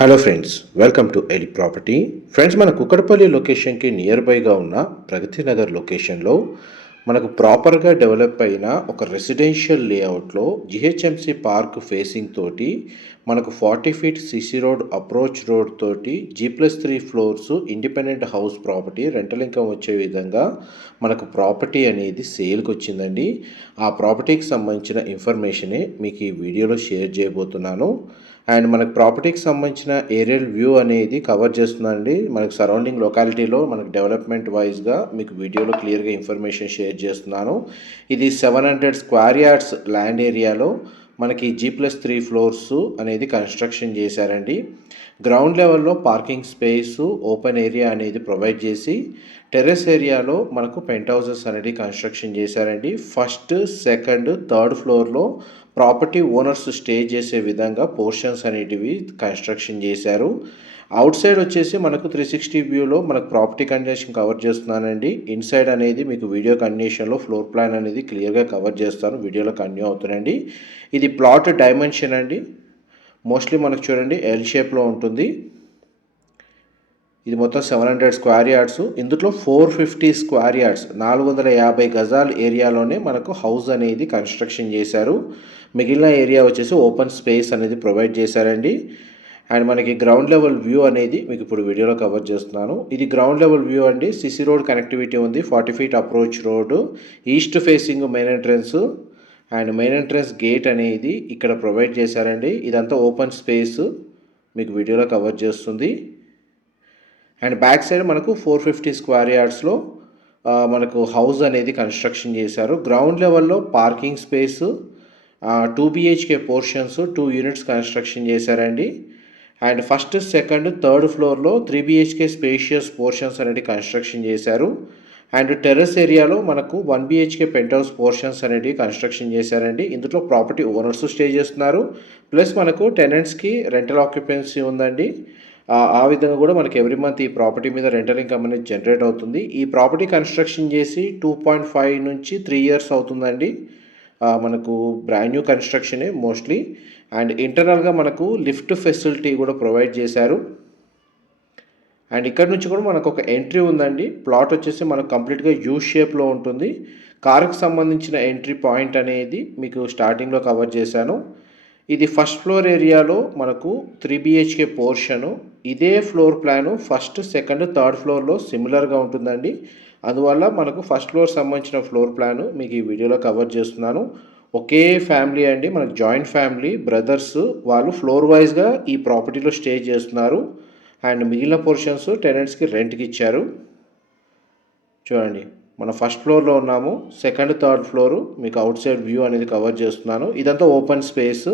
Hello friends welcome to ఎలి property friends మన కుక్కడపల్లి లొకేషన్కి నియర్ బైగా ఉన్న ప్రగతి నగర్ లొకేషన్లో మనకు ప్రాపర్గా డెవలప్ అయిన ఒక రెసిడెన్షియల్ లేఅవుట్లో జిహెచ్ఎంసి పార్క్ ఫేసింగ్ తోటి మనకు forty feet CC road approach road తోటి G plus three floors independent house property rental income వచ్చే విధంగా మనకు ప్రాపర్టీ అనేది సేల్కి వచ్చిందండి. ఆ ప్రాపర్టీకి సంబంధించిన ఇన్ఫర్మేషనే మీకు ఈ వీడియోలో షేర్ చేయబోతున్నాను. అండ్ మనకు ప్రాపర్టీకి సంబంధించిన ఏరియల్ వ్యూ అనేది కవర్ చేస్తుందండి. మనకు సరౌండింగ్ లొకాలిటీలో మనకు డెవలప్మెంట్ వైజ్గా మీకు వీడియోలో క్లియర్గా ఇన్ఫర్మేషన్ షేర్ చేస్తున్నాను. ఇది seven hundred square yards land ఏరియాలో మనకి జీ ప్లస్ త్రీ ఫ్లోర్స్ అనేది కన్స్ట్రక్షన్ చేశారండి. గ్రౌండ్ లెవెల్లో పార్కింగ్ స్పేస్ ఓపెన్ ఏరియా అనేది ప్రొవైడ్ చేసి టెర్రస్ ఏరియాలో మనకు పెంట్ హౌసెస్ అనేది కన్స్ట్రక్షన్ చేశారండి. ఫస్ట్ సెకండ్ థర్డ్ ఫ్లోర్లో ప్రాపర్టీ ఓనర్స్ స్టే చేసే విధంగా పోర్షన్స్ అనేటివి కన్స్ట్రక్షన్ చేశారు. అవుట్ సైడ్ వచ్చేసి మనకు త్రీ సిక్స్టీ వ్యూలో మనకు ప్రాపర్టీ కండిషన్ కవర్ చేస్తున్నానండి. ఇన్సైడ్ అనేది మీకు వీడియో కండిషన్లో ఫ్లోర్ ప్లాన్ అనేది క్లియర్గా కవర్ చేస్తాను. వీడియోలో కంటిన్యూ అవుతుందండి ఇది ప్లాట్ డైమెన్షన్ అండి. మోస్ట్లీ మనకు చూడండి ఎల్ షేప్లో ఉంటుంది. ఇది మొత్తం సెవెన్ హండ్రెడ్ స్క్వేర్ యార్డ్స్ ఇందులో ఫోర్ ఫిఫ్టీ స్క్వేర్ యార్డ్స్ నాలుగు వందల యాభై గజాల ఏరియాలోనే మనకు హౌస్ అనేది కన్స్ట్రక్షన్ చేశారు. మిగిలిన ఏరియా వచ్చేసి ఓపెన్ స్పేస్ అనేది ప్రొవైడ్ చేశారండి. అండ్ మనకి గ్రౌండ్ లెవెల్ వ్యూ అనేది మీకు ఇప్పుడు వీడియోలో కవర్ చేస్తున్నాను. ఇది గ్రౌండ్ లెవెల్ వ్యూ అండి. సిసి రోడ్ కనెక్టివిటీ ఉంది. Forty feet approach road east facing main entrance and main entrance gate అనేది ఇక్కడ ప్రొవైడ్ చేశారండి. ఇదంతా ఓపెన్ స్పేస్ మీకు వీడియోలో కవర్ చేస్తుంది. అండ్ బ్యాక్ సైడ్ మనకు ఫోర్ ఫిఫ్టీ స్క్వేర్ యార్డ్స్లో మనకు హౌస్ అనేది కన్స్ట్రక్షన్ చేశారు. గ్రౌండ్ లెవెల్లో parking space two BHK portions two units construction చేశారండి. అండ్ ఫస్ట్ సెకండ్ థర్డ్ ఫ్లోర్లో త్రీ బిహెచ్కే స్పేషియస్ పోర్షన్స్ అనేది కన్స్ట్రక్షన్ చేశారు. అండ్ టెర్రస్ ఏరియాలో మనకు one BHK penthouse portions అనేవి కన్స్ట్రక్షన్ చేశారండి. ఇందులో ప్రాపర్టీ ఓనర్స్ స్టే చేస్తున్నారు. ప్లస్ మనకు టెనెంట్స్కి రెంటల్ ఆక్యుపెన్సీ ఉందండి. ఆ విధంగా కూడా మనకి ఎవ్రీ మంత్ ఈ ప్రాపర్టీ మీద రెంటల్ ఇన్కమ్ అనేది జనరేట్ అవుతుంది. ఈ ప్రాపర్టీ కన్స్ట్రక్షన్ చేసి టూ పాయింట్ ఫైవ్ నుంచి త్రీ ఇయర్స్ అవుతుందండి. మనకు బ్రాండ్ న్యూ కన్స్ట్రక్షనే మోస్ట్లీ అండ్ ఇంటర్నల్గా మనకు లిఫ్ట్ ఫెసిలిటీ కూడా ప్రొవైడ్ చేశారు. అండ్ ఇక్కడ నుంచి కూడా మనకు ఒక ఎంట్రీ ఉందండి. ప్లాట్ వచ్చేసి మనకు కంప్లీట్గా యూ షేప్లో ఉంటుంది. కారుకు సంబంధించిన ఎంట్రీ పాయింట్ అనేది మీకు స్టార్టింగ్లో కవర్ చేశాను. ఇది ఫస్ట్ ఫ్లోర్ ఏరియాలో మనకు త్రీ బిహెచ్కే పోర్షను ఇదే floor plan first second third ఫ్లోర్లో సిమిలర్గా ఉంటుందండి. అందువల్ల మనకు ఫస్ట్ ఫ్లోర్ సంబంధించిన ఫ్లోర్ ప్లాను మీకు ఈ వీడియోలో కవర్ చేస్తున్నాను. ఒకే ఫ్యామిలీ అండి. మనకు జాయింట్ ఫ్యామిలీ బ్రదర్స్ వాళ్ళు ఫ్లోర్ వైజ్గా ఈ ప్రాపర్టీలో స్టే చేస్తున్నారు. అండ్ మిగిలిన పోర్షన్స్ టెనెంట్స్కి రెంట్కి ఇచ్చారు. చూడండి మన ఫస్ట్ ఫ్లోర్లో ఉన్నాము. సెకండ్ థర్డ్ ఫ్లోరు మీకు అవుట్ సైడ్ వ్యూ అనేది కవర్ చేస్తున్నాను. ఇదంతా ఓపెన్ స్పేస్.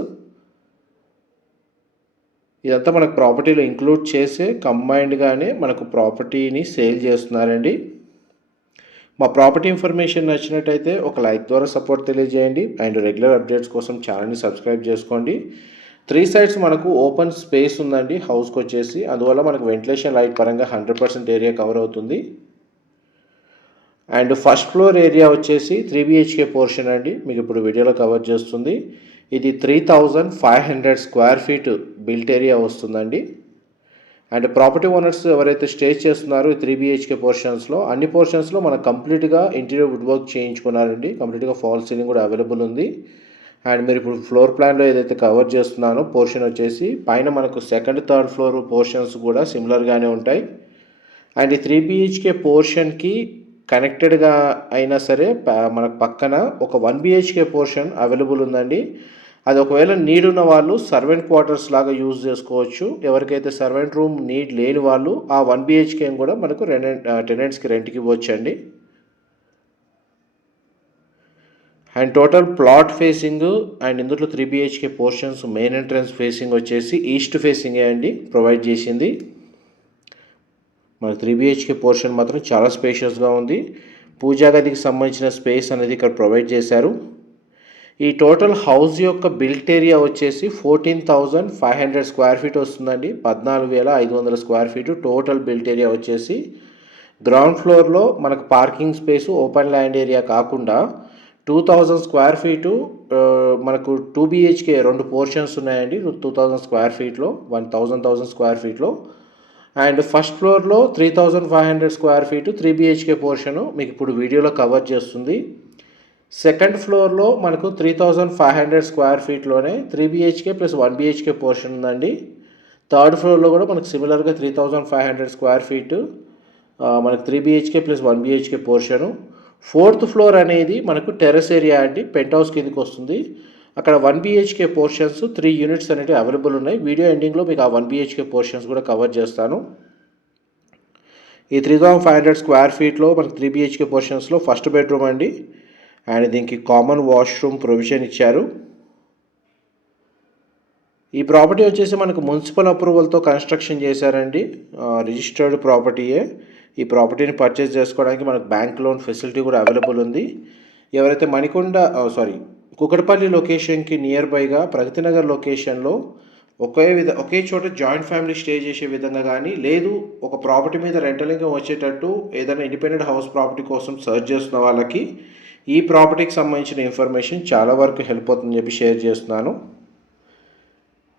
ఇదంతా మనకు ప్రాపర్టీలో ఇంక్లూడ్ చేసే కంబైన్డ్గానే మనకు ప్రాపర్టీని సేల్ చేస్తున్నారండి. మా ప్రాపర్టీ ఇన్ఫర్మేషన్ నచ్చినట్టయితే ఒక లైక్ ద్వారా సపోర్ట్ తెలియజేయండి. అండ్ రెగ్యులర్ అప్డేట్స్ కోసం ఛానల్ని సబ్స్క్రైబ్ చేసుకోండి. త్రీ సైడ్స్ మనకు ఓపెన్ స్పేస్ ఉందండి హౌస్కి వచ్చేసి. అందువల్ల మనకు వెంటిలేషన్ లైట్ పరంగా హండ్రెడ్ పర్సెంట్ ఏరియా కవర్ అవుతుంది. అండ్ ఫస్ట్ ఫ్లోర్ ఏరియా వచ్చేసి త్రీ బిహెచ్కే పోర్షన్ అండి. మీకు ఇప్పుడు వీడియోలో కవర్ చేస్తుంది. ఇది three thousand five hundred square feet built area వస్తుందండి. అండ్ ప్రాపర్టీ ఓనర్స్ ఎవరైతే స్టే చేస్తున్నారో ఈ త్రీ బిహెచ్కే పోర్షన్స్లో అన్ని పోర్షన్స్లో మనం కంప్లీట్గా ఇంటీరియర్ వుడ్ వర్క్ చేయించుకున్నారండి. కంప్లీట్గా ఫాల్ సీలింగ్ కూడా అవైలబుల్ ఉంది. అండ్ మీరు ఇప్పుడు ఫ్లోర్ ప్లాన్లో ఏదైతే కవర్ చేస్తున్నానో పోర్షన్ వచ్చేసి పైన మనకు సెకండ్ థర్డ్ ఫ్లోర్ పోర్షన్స్ కూడా సిమిలర్గానే ఉంటాయి. అండ్ ఈ త్రీ బిహెచ్కే పోర్షన్కి కనెక్టెడ్గా అయినా సరే మనకు పక్కన ఒక వన్ బిహెచ్కే పోర్షన్ అవైలబుల్ ఉందండి. అది ఒకవేళ నీడ్ ఉన్న వాళ్ళు సర్వెంట్ క్వార్టర్స్ లాగా యూజ్ చేసుకోవచ్చు. ఎవరికైతే సర్వెంట్ రూమ్ నీడ్ లేని వాళ్ళు ఆ వన్ బిహెచ్కే కూడా మనకు రెంట్ టెనెంట్స్కి రెంట్కి ఇవ్వచ్చండి. And total plot facing and ఇందులో three BHK portions main entrance facing వచ్చేసి ఈస్ట్ ఫేసింగే అండి ప్రొవైడ్ చేసింది. మన త్రీ బిహెచ్కే పోర్షన్ మాత్రం చాలా స్పేషియస్గా ఉంది. పూజా గదికి సంబంధించిన స్పేస్ అనేది ఇక్కడ ప్రొవైడ్ చేశారు. ఈ టోటల్ హౌస్ యొక్క బిల్ట్ ఏరియా వచ్చేసి fourteen thousand five hundred square feet వస్తుందండి. పద్నాలుగు వేల ఐదు వందల square feet total built area వచ్చేసి. గ్రౌండ్ ఫ్లోర్లో మనకు parking space open land area కాకుండా టూ థౌజండ్ స్క్వేర్ ఫీటు మనకు టూ బిహెచ్కే రెండు పోర్షన్స్ ఉన్నాయండి. టూ థౌజండ్ స్క్వేర్ ఫీట్లో వన్ థౌజండ్ థౌజండ్ స్క్వేర్ ఫీట్లో అండ్ ఫస్ట్ ఫ్లోర్లో three thousand five hundred square feet three BHK portion మీకు ఇప్పుడు వీడియోలో కవర్ చేస్తుంది. సెకండ్ ఫ్లోర్లో మనకు three thousand five hundred square ఫీట్లోనే three BHK plus one BHK portion ఉందండి. థర్డ్ ఫ్లోర్లో కూడా మనకు సిమిలర్గా three thousand five hundred square feet మనకు three BHK plus one BHK portion. Fourth floor అనేది మనకు టెర్రస్ ఏరియా అండి పెంట్ హౌస్ కిందకి వస్తుంది. అక్కడ one BHK portions three units అనేవి అవైలబుల్ ఉన్నాయి. వీడియో ఎండింగ్లో మీకు ఆ వన్ బిహెచ్కే పోర్షన్స్ కూడా కవర్ చేస్తాను. ఈ three thousand five hundred square ఫీట్లో మనకి త్రీ బిహెచ్కే పోర్షన్స్లో ఫస్ట్ బెడ్రూమ్ అండి. అండ్ దీనికి కామన్ వాష్రూమ్ ప్రొవిజన్ ఇచ్చారు. ఈ ప్రాపర్టీ వచ్చేసి మనకు మున్సిపల్ అప్రూవల్తో కన్స్ట్రక్షన్ చేశారండి. రిజిస్టర్డ్ ప్రాపర్టీయే ఈ ప్రాపర్టీని పర్చేస్ చేసుకోవడానికి మనకు బ్యాంక్ లోన్ ఫెసిలిటీ కూడా అవైలబుల్ ఉంది. ఎవరైతే మణికొండ సారీ కుకటపల్లి లొకేషన్కి నియర్ బైగా ప్రగతినగర్ లొకేషన్లో ఒకే విధ ఒకే చోట జాయింట్ ఫ్యామిలీ స్టే చేసే విధంగా కానీ లేదు ఒక ప్రాపర్టీ మీద రెంటల్ ఇన్కమ్ వచ్చేటట్టు ఏదైనా ఇండిపెండెంట్ హౌస్ ప్రాపర్టీ కోసం సర్చ్ చేస్తున్న వాళ్ళకి ఈ ప్రాపర్టీకి సంబంధించిన ఇన్ఫర్మేషన్ చాలా వరకు హెల్ప్ అవుతుందని చెప్పి షేర్ చేస్తున్నాను.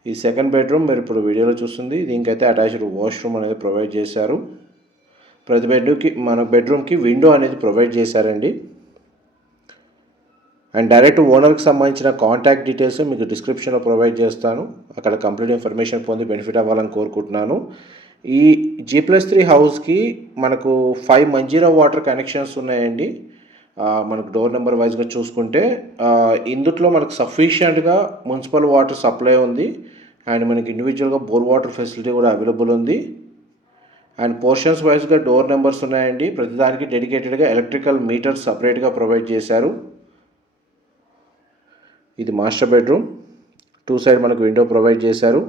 ఈ సెకండ్ బెడ్రూమ్ మీరు ఇప్పుడు వీడియోలో చూస్తుంది. దీనికైతే అటాచ్డ్ వాష్రూమ్ అనేది ప్రొవైడ్ చేశారు. ప్రతి బెడ్రూమ్కి మన బెడ్రూమ్కి విండో అనేది ప్రొవైడ్ చేశారండి. అండ్ డైరెక్ట్ ఓనర్కి సంబంధించిన కాంటాక్ట్ డీటెయిల్స్ మీకు డిస్క్రిప్షన్లో ప్రొవైడ్ చేస్తాను. అక్కడ కంప్లీట్ ఇన్ఫర్మేషన్ పొంది బెనిఫిట్ అవ్వాలని కోరుకుంటున్నాను. ఈ జీ ప్లస్ త్రీ హౌస్కి మనకు ఫైవ్ మంజీరా వాటర్ కనెక్షన్స్ ఉన్నాయండి. మనకు డోర్ నెంబర్ వైజ్గా చూసుకుంటే ఇందుట్లో మనకు సఫిషియంట్గా మున్సిపల్ వాటర్ సప్లై ఉంది. అండ్ మనకి ఇండివిజువల్గా బోర్ వాటర్ ఫెసిలిటీ కూడా అవైలబుల్ ఉంది. అండ్ పోర్షన్స్ వైజ్గా డోర్ నెంబర్స్ ఉన్నాయండి. ప్రతిదానికి డెడికేటెడ్గా ఎలక్ట్రికల్ మీటర్స్ సపరేట్గా ప్రొవైడ్ చేశారు. ఇది మాస్టర్ బెడ్రూమ్. టూ సైడ్ మనకు విండో ప్రొవైడ్ చేశారు.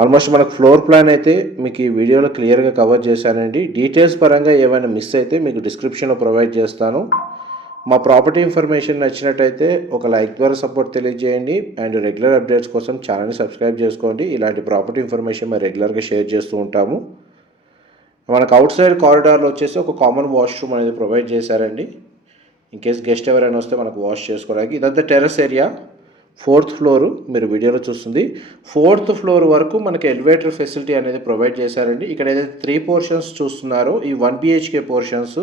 ఆల్మోస్ట్ మనకు ఫ్లోర్ ప్లాన్ అయితే మీకు ఈ వీడియోలో క్లియర్గా కవర్ చేశానండి. డీటెయిల్స్ పరంగా ఏమైనా మిస్ అయితే మీకు డిస్క్రిప్షన్లో ప్రొవైడ్ చేస్తాను. మా ప్రాపర్టీ ఇన్ఫర్మేషన్ నచ్చినట్టయితే ఒక లైక్ ద్వారా సపోర్ట్ తెలియజేయండి. అండ్ రెగ్యులర్ అప్డేట్స్ కోసం ఛానల్ని సబ్స్క్రైబ్ చేసుకోండి. ఇలాంటి ప్రాపర్టీ ఇన్ఫర్మేషన్ మేము రెగ్యులర్గా షేర్ చేస్తూ ఉంటాము. మనకు అవుట్ సైడ్ కారిడార్లో వచ్చేసి ఒక కామన్ వాష్రూమ్ అనేది ప్రొవైడ్ చేశారండి. ఇన్ కేస్ గెస్ట్ ఎవరైనా వస్తే మనకు వాష్ చేసుకోవడానికి. ఇదంతా టెర్రస్ ఏరియా ఫోర్త్ ఫ్లోర్ మీరు వీడియోలో చూస్తుంది. ఫోర్త్ ఫ్లోర్ వరకు మనకి ఎలివేటర్ ఫెసిలిటీ అనేది ప్రొవైడ్ చేశారండి. ఇక్కడ ఏదైతే త్రీ పోర్షన్స్ చూస్తున్నారో ఈ వన్ బిహెచ్కే పోర్షన్స్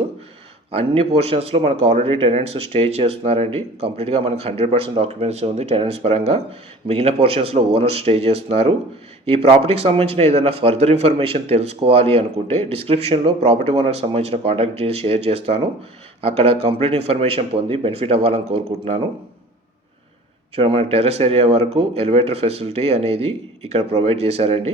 అన్ని పోర్షన్స్లో మనకు ఆల్రెడీ టెనెంట్స్ స్టే చేస్తున్నారండి. కంప్లీట్గా మనకు హండ్రెడ్ పర్సెంట్ డాక్యుమెంట్స్ ఉంది టెనెంట్స్ పరంగా. మిగిలిన పోర్షన్స్లో ఓనర్స్ స్టే చేస్తున్నారు. ఈ ప్రాపర్టీకి సంబంధించిన ఏదైనా ఫర్దర్ ఇన్ఫర్మేషన్ తెలుసుకోవాలి అనుకుంటే డిస్క్రిప్షన్లో ప్రాపర్టీ ఓనర్కి సంబంధించిన కాంటాక్ట్ డీటెయిల్స్ షేర్ చేస్తాను. అక్కడ కంప్లీట్ ఇన్ఫర్మేషన్ పొంది బెనిఫిట్ అవ్వాలని కోరుకుంటున్నాను. చూడండి మనకి టెర్రస్ ఏరియా వరకు ఎలివేటర్ ఫెసిలిటీ అనేది ఇక్కడ ప్రొవైడ్ చేశారండి.